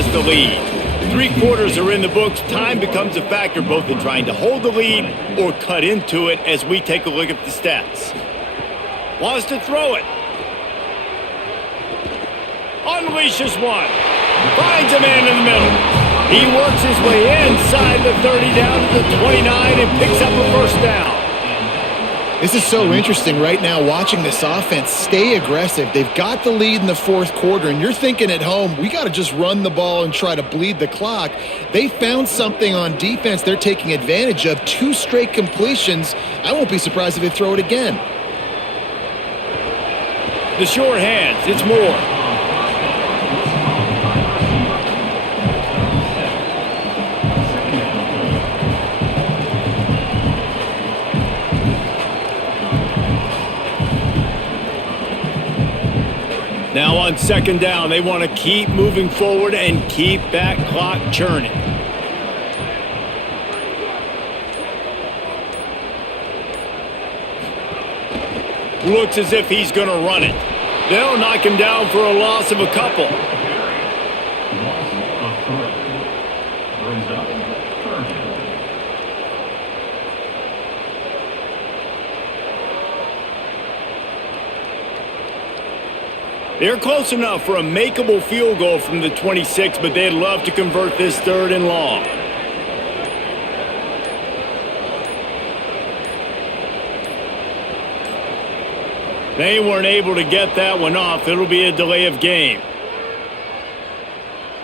has the lead. 3 quarters are in the books. Time becomes a factor both in trying to hold the lead or cut into it as we take a look at the stats. Wants to throw it. Unleashes one. Finds a man in the middle. He works his way inside the 30 down to the 29 and picks up a first down. This is so interesting right now watching this offense stay aggressive. They've got the lead in the 4th quarter, and you're thinking at home, we got to just run the ball and try to bleed the clock. They found something on defense they're taking advantage of. 2 straight completions. I won't be surprised if they throw it again. The short hands, it's Moore. Now on 2nd down, they want to keep moving forward and keep that clock churning. Looks as if he's going to run it. They'll knock him down for a loss of a couple. They're close enough for a makeable field goal from the 26, but they'd love to convert this 3rd and long. They weren't able to get that one off. It'll be a delay of game.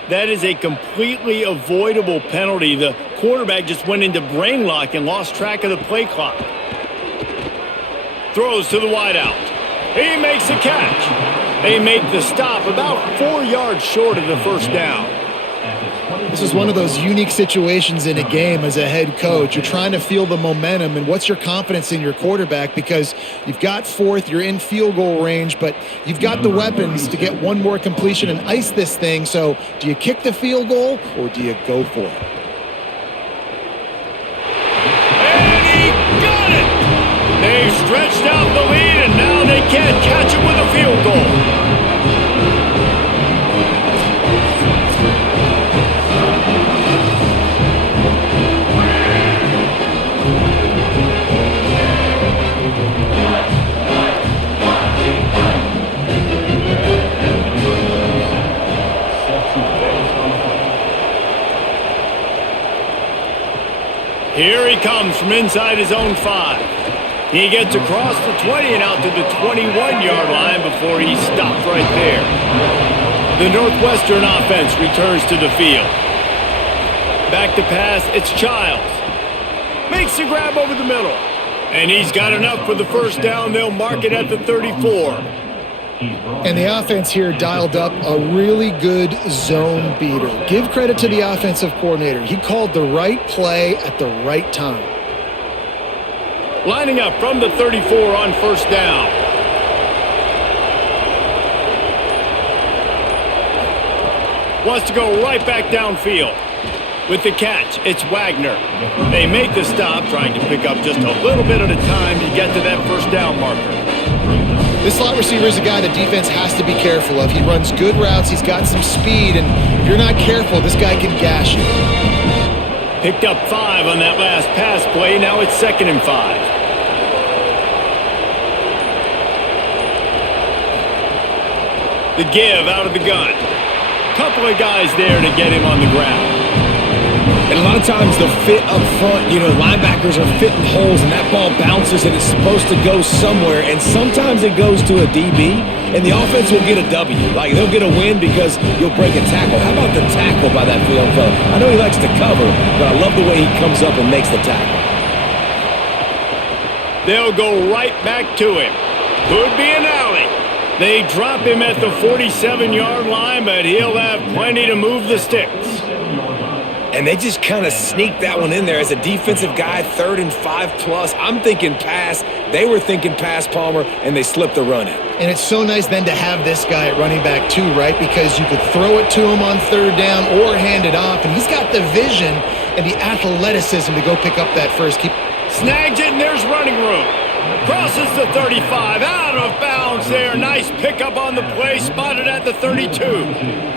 That is a completely avoidable penalty. The quarterback just went into brain lock and lost track of the play clock. Throws to the wideout. He makes the catch. They make the stop about 4 yards short of the first down. This is one of those unique situations in a game as a head coach. You're trying to feel the momentum, and what's your confidence in your quarterback? Because you've got 4th, you're in field goal range, but you've got the weapons to get one more completion and ice this thing. So do you kick the field goal or do you go for it? And he got it! They stretched out the lead, and now they can't catch it with a field goal. Here he comes from inside his own 5. He gets across the 20 and out to the 21-yard line before he stopped right there. The Northwestern offense returns to the field. Back to pass, it's Childs. Makes the grab over the middle. And he's got enough for the first down. They'll mark it at the 34. And the offense here dialed up a really good zone beater. Give credit to the offensive coordinator. He called the right play at the right time. Lining up from the 34 on first down. Wants to go right back downfield. With the catch, it's Wagner. They make the stop, trying to pick up just a little bit at a time to get to that first down marker. This slot receiver is a guy the defense has to be careful of. He runs good routes, he's got some speed, and if you're not careful, this guy can gash you. Picked up 5 on that last pass play. Now it's 2nd and 5. The give out of the gun. Couple of guys there to get him on the ground. And a lot of times the fit up front, linebackers are fitting holes and that ball bounces and it's supposed to go somewhere. And sometimes it goes to a DB and the offense will get a W. Like they'll get a win because you'll break a tackle. How about the tackle by that young fella? I know he likes to cover, but I love the way he comes up and makes the tackle. They'll go right back to him. Could be an alley. They drop him at the 47-yard line, but he'll have plenty to move the sticks. And they just kind of sneak that one in there as a defensive guy, 3rd and 5+. I'm thinking pass. They were thinking pass, Palmer, and they slipped the run in. And it's so nice then to have this guy at running back too, right? Because you could throw it to him on 3rd down or hand it off, and he's got the vision and the athleticism to go pick up that first keep. Snags it, and there's running room. Crosses the 35, out of bounds there. Nice pickup on the play, spotted at the 32.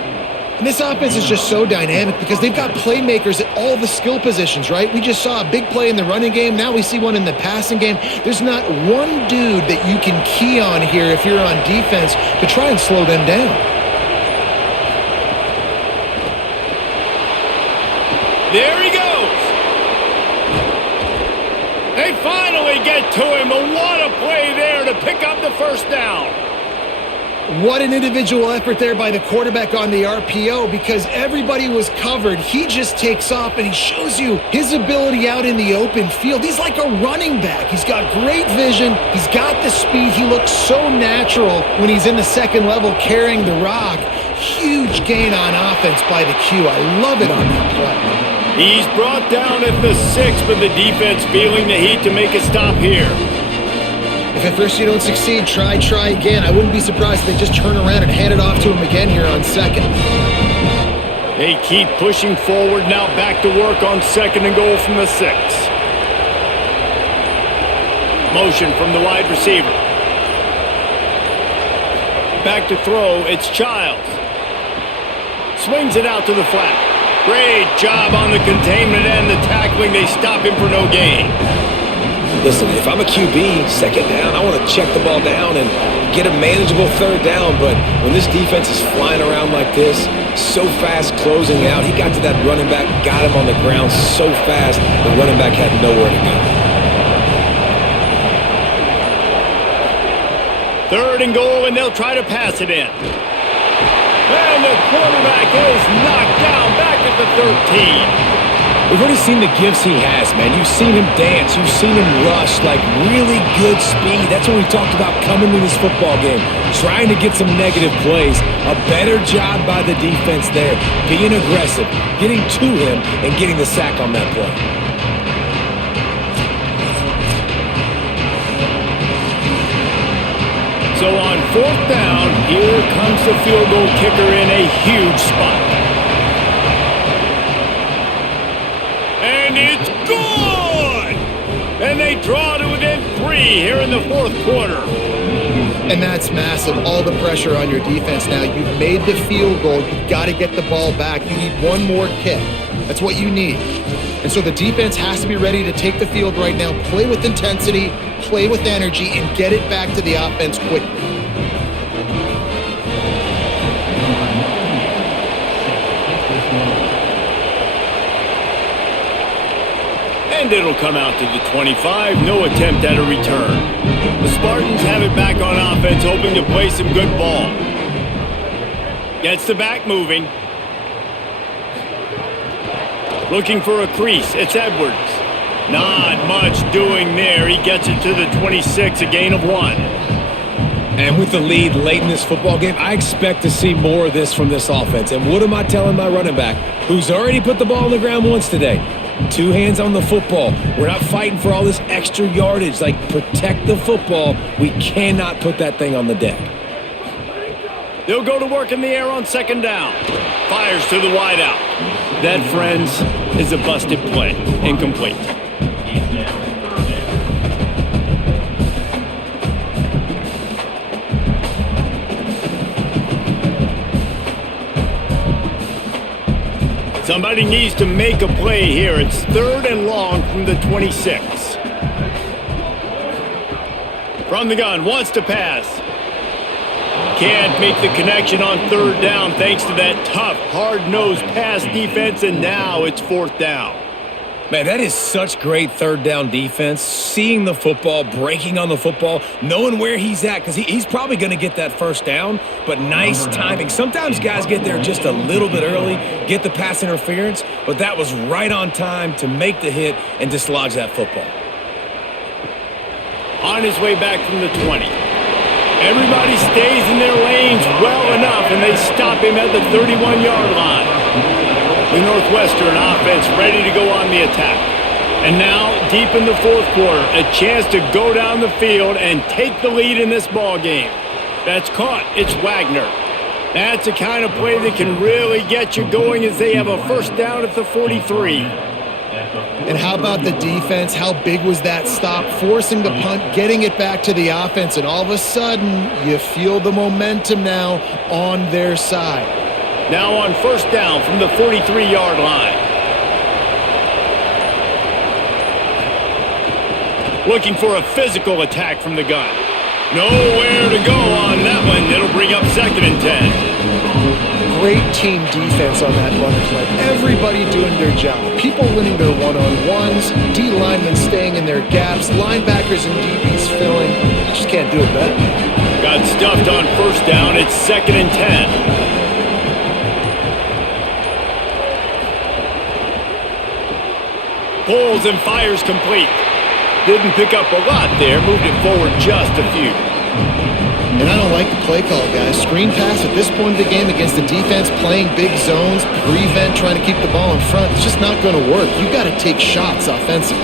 And this offense is just so dynamic because they've got playmakers at all the skill positions, right? We just saw a big play in the running game. Now we see one in the passing game. There's not one dude that you can key on here if you're on defense to try and slow them down. There he goes. They finally get to him, but what a play there to pick up the first down. What an individual effort there by the quarterback on the RPO because everybody was covered. He just takes off and he shows you his ability out in the open field. He's like a running back. He's got great vision. He's got the speed. He looks so natural when he's in the second level carrying the rock. Huge gain on offense by the Q. I love it on that play. He's brought down at the 6, but the defense feeling the heat to make a stop here. If at first you don't succeed, try again. I wouldn't be surprised if they just turn around and hand it off to him again here on second. They keep pushing forward, now back to work on 2nd and goal from the 6. Motion from the wide receiver. Back to throw, it's Childs. Swings it out to the flat. Great job on the containment and the tackling. They stop him for no gain. Listen, if I'm a QB, 2nd down, I want to check the ball down and get a manageable 3rd down. But when this defense is flying around like this, so fast closing out, he got to that running back, got him on the ground so fast, the running back had nowhere to go. 3rd and goal, and they'll try to pass it in. And the quarterback is knocked down back at the 13. We've already seen the gifts he has, man. You've seen him dance. You've seen him rush, like really good speed. That's what we talked about coming to this football game, trying to get some negative plays. A better job by the defense there, being aggressive, getting to him, and getting the sack on that play. So on 4th down, here comes the field goal kicker in a huge spot. And it's good! And they draw to within 3 here in the 4th quarter. And that's massive. All the pressure on your defense now. You've made the field goal. You've got to get the ball back. You need one more kick. That's what you need. And so the defense has to be ready to take the field right now, play with intensity, play with energy, and get it back to the offense quickly. And it'll come out to the 25. No attempt at a return. The Spartans have it back on offense, hoping to play some good ball. Gets the back moving. Looking for a crease. It's Edwards. Not much doing there. He gets it to the 26, a gain of 1. And with the lead late in this football game, I expect to see more of this from this offense. And what am I telling my running back, who's already put the ball on the ground once today? 2 hands on the football. We're not fighting for all this extra yardage. Like, protect the football. We cannot put that thing on the deck. They'll go to work in the air on 2nd down. Fires to the wideout. That, friends, is a busted play. Incomplete. Somebody needs to make a play here. It's 3rd and long from the 26. From the gun, wants to pass. Can't make the connection on 3rd down thanks to that tough, hard-nosed pass defense, and now it's 4th down. Man, that is such great 3rd down defense. Seeing the football, breaking on the football, knowing where he's at, because he's probably going to get that 1st down, but nice timing. Sometimes guys get there just a little bit early, get the pass interference, but that was right on time to make the hit and dislodge that football. On his way back from the 20. Everybody stays in their lanes well enough, and they stop him at the 31-yard line. The Northwestern offense ready to go on the attack. And now, deep in the 4th quarter, a chance to go down the field and take the lead in this ball game. That's caught. It's Wagner. That's the kind of play that can really get you going as they have a 1st down at the 43. And how about the defense? How big was that stop? Forcing the punt, getting it back to the offense, and all of a sudden, you feel the momentum now on their side. Now on first down from the 43-yard line. Looking for a physical attack from the gun. Nowhere to go on that one. It'll bring up 2nd and 10. Great team defense on that run play. Everybody doing their job. People winning their one-on-ones, D linemen staying in their gaps, linebackers and DBs filling. You just can't do it better. Got stuffed on first down. It's 2nd and 10. Pulls and fires complete. Didn't pick up a lot there. Moved it forward just a few. And I don't like the play call, guys. Screen pass at this point of the game against the defense, playing big zones, prevent, trying to keep the ball in front. It's just not going to work. You got to take shots offensively.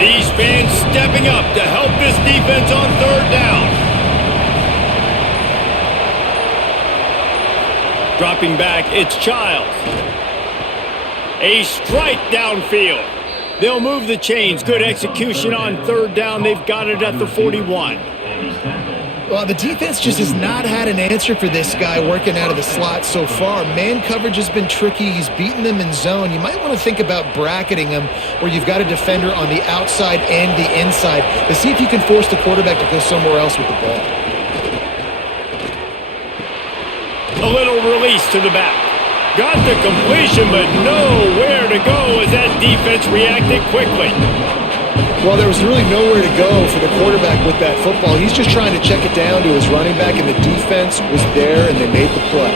These fans stepping up to help this defense on third down. Dropping back, it's Childs. A strike downfield. They'll move the chains. Good execution on third down. They've got it at the 41. Well, the defense just has not had an answer for this guy working out of the slot so far. Man coverage has been tricky. He's beaten them in zone. You might want to think about bracketing him where you've got a defender on the outside and the inside to see if you can force the quarterback to go somewhere else with the ball. A little release to the back. Got the completion, but nowhere to go as that defense reacted quickly. Well, there was really nowhere to go for the quarterback with that football. He's just trying to check it down to his running back, and the defense was there, and they made the play.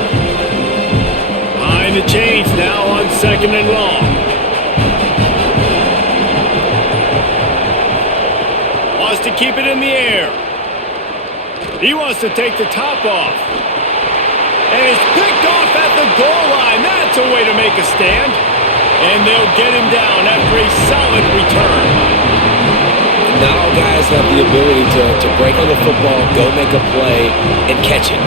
Behind the chains now on 2nd and long. Wants to keep it in the air. He wants to take the top off. And it's picked off at the goal line. That's a way to make a stand. And they'll get him down after a solid return. Not all guys have the ability to break on the football, go make a play, and catch it.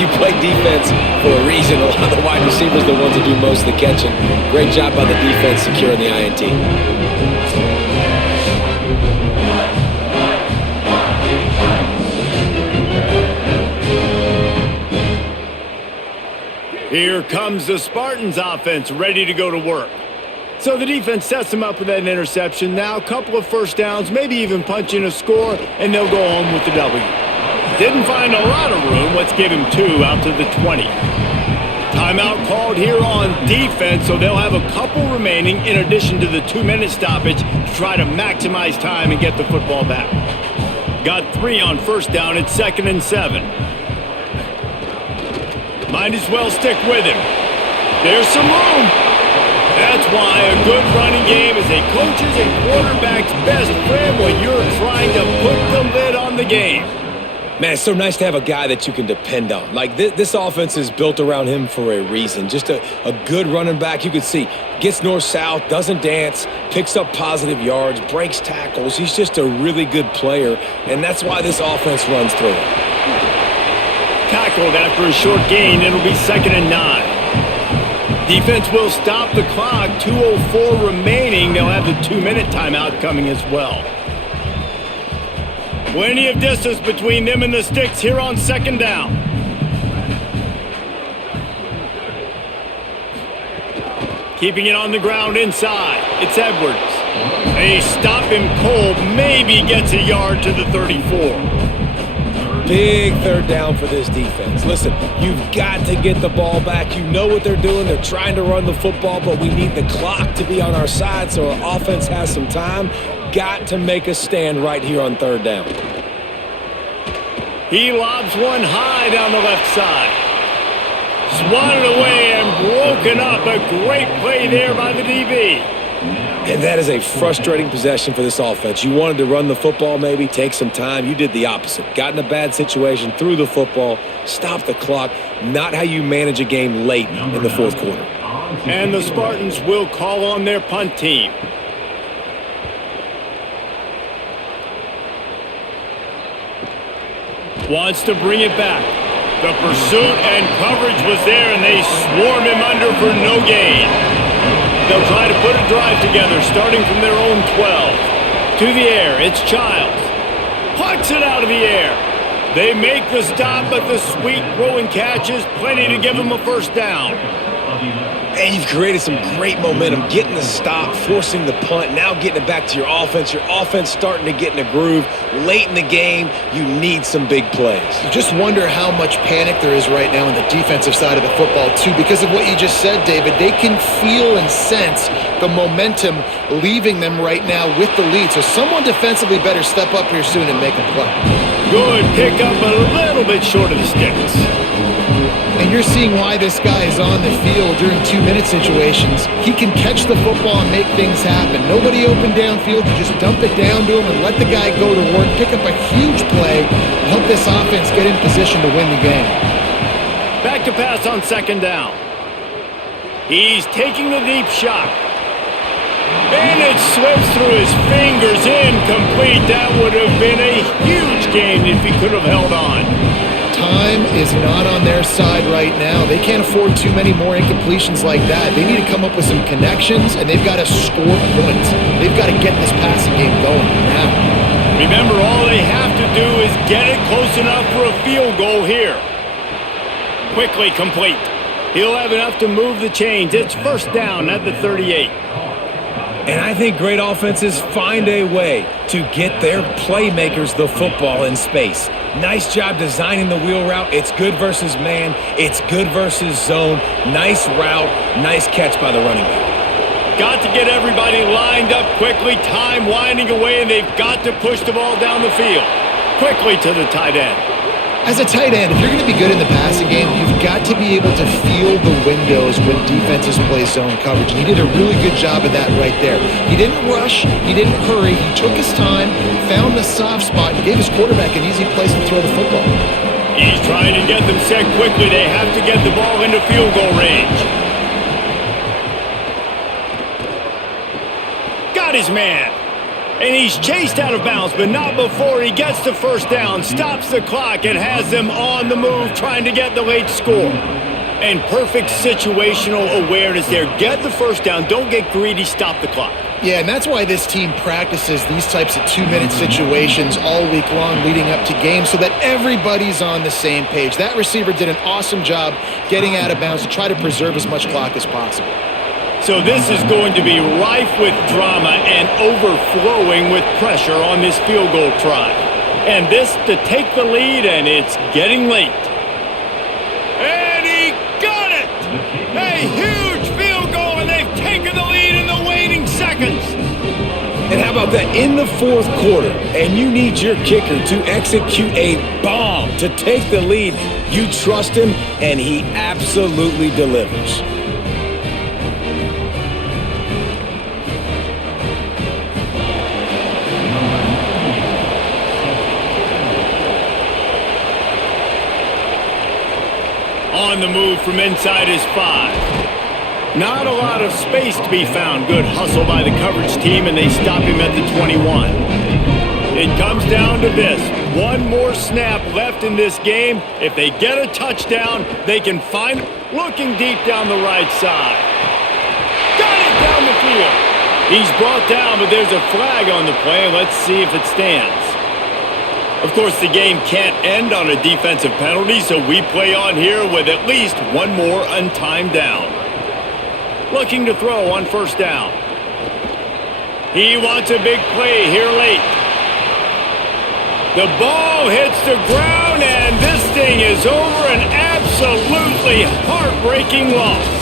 You play defense for a reason. A lot of the wide receivers are the ones that do most of the catching. Great job by the defense securing the INT. Here comes the Spartans offense ready to go to work. So the defense sets them up with that interception. Now a couple of first downs, maybe even punch in a score, and they'll go home with the W. Didn't find a lot of room. Let's give him 2 out to the 20. Timeout called here on defense, so they'll have a couple remaining in addition to the 2-minute stoppage to try to maximize time and get the football back. Got 3 on first down. It's 2nd and 7. Might as well stick with him. There's some room. That's why a good running game is a coach's and quarterback's best friend when you're trying to put the lid on the game. Man, it's so nice to have a guy that you can depend on. Like, this offense is built around him for a reason. Just a good running back. You can see, gets north-south, doesn't dance, picks up positive yards, breaks tackles. He's just a really good player, and that's why this offense runs through him. Tackled after a short gain. It'll be 2nd and 9. Defense will stop the clock. 2:04 remaining. They'll have the 2-minute timeout coming as well. Plenty of distance between them and the sticks here on 2nd down. Keeping it on the ground inside. It's Edwards. They stop him cold. Maybe gets a yard to the 34. Big third down for this defense. Listen, you've got to get the ball back. You know what they're doing. They're trying to run the football, but we need the clock to be on our side so our offense has some time. Got to make a stand right here on third down. He lobs one high down the left side. Swatted away and broken up. A great play there by the DB. And that is a frustrating possession for this offense. You wanted to run the football, maybe take some time. You did the opposite. Got in a bad situation, threw the football, stopped the clock. Not how you manage a game late in the fourth quarter. And the Spartans will call on their punt team. Wants to bring it back. The pursuit and coverage was there, and they swarm him under for no gain. They'll try to put a drive together, starting from their own 12. To the air, it's Childs. Plucks it out of the air. They make the stop, but the sweet throwing catch is plenty to give them a first down. And you've created some great momentum, getting the stop, forcing the punt, now getting it back to your offense. Your offense starting to get in a groove. Late in the game, you need some big plays. You just wonder how much panic there is right now on the defensive side of the football, too. Because of what you just said, David, they can feel and sense the momentum leaving them right now with the lead. So someone defensively better step up here soon and make a play. Good pickup, a little bit short of the sticks. And you're seeing why this guy is on the field during 2-minute situations. He can catch the football and make things happen. Nobody open downfield. You just dump it down to him and let the guy go to work, pick up a huge play, and help this offense get in position to win the game. Back to pass on second down. He's taking the deep shot. And it slips through his fingers, incomplete. That would have been a huge gain if he could have held on. Time is not on their side right now. They can't afford too many more incompletions like that. They need to come up with some connections, and they've got to score points. They've got to get this passing game going now. Remember, all they have to do is get it close enough for a field goal here. Quickly complete. He'll have enough to move the chains. It's first down at the 38. And I think great offenses find a way to get their playmakers the football in space. Nice job designing the wheel route. It's good versus man. It's good versus zone. Nice route. Nice catch by the running back. Got to get everybody lined up quickly. Time winding away, and they've got to push the ball down the field. Quickly to the tight end. As a tight end, if you're going to be good in the passing game, you've got to be able to feel the windows when defenses play zone coverage. And he did a really good job of that right there. He didn't rush. He didn't hurry. He took his time, found the soft spot, and gave his quarterback an easy place to throw the football. He's trying to get them set quickly. They have to get the ball into field goal range. Got his man. And he's chased out of bounds, but not before he gets the first down, stops the clock, and has them on the move trying to get the late score. And perfect situational awareness there. Get the first down. Don't get greedy. Stop the clock. Yeah, and that's why this team practices these types of 2-minute situations all week long leading up to games so that everybody's on the same page. That receiver did an awesome job getting out of bounds to try to preserve as much clock as possible. So this is going to be rife with drama and overflowing with pressure on this field goal try. And this to take the lead, and it's getting late. And he got it! A huge field goal, and they've taken the lead in the waning seconds. And how about that in the fourth quarter, and you need your kicker to execute a bomb to take the lead. You trust him, and he absolutely delivers. On the move from inside his 5. Not a lot of space to be found. Good hustle by the coverage team, and they stop him at the 21. It comes down to this. One more snap left in this game. If they get a touchdown, they can find him looking deep down the right side. Got it down the field. He's brought down, but there's a flag on the play. Let's see if it stands. Of course, the game can't end on a defensive penalty, so we play on here with at least one more untimed down. Looking to throw on first down. He wants a big play here late. The ball hits the ground, and this thing is over. An absolutely heartbreaking loss.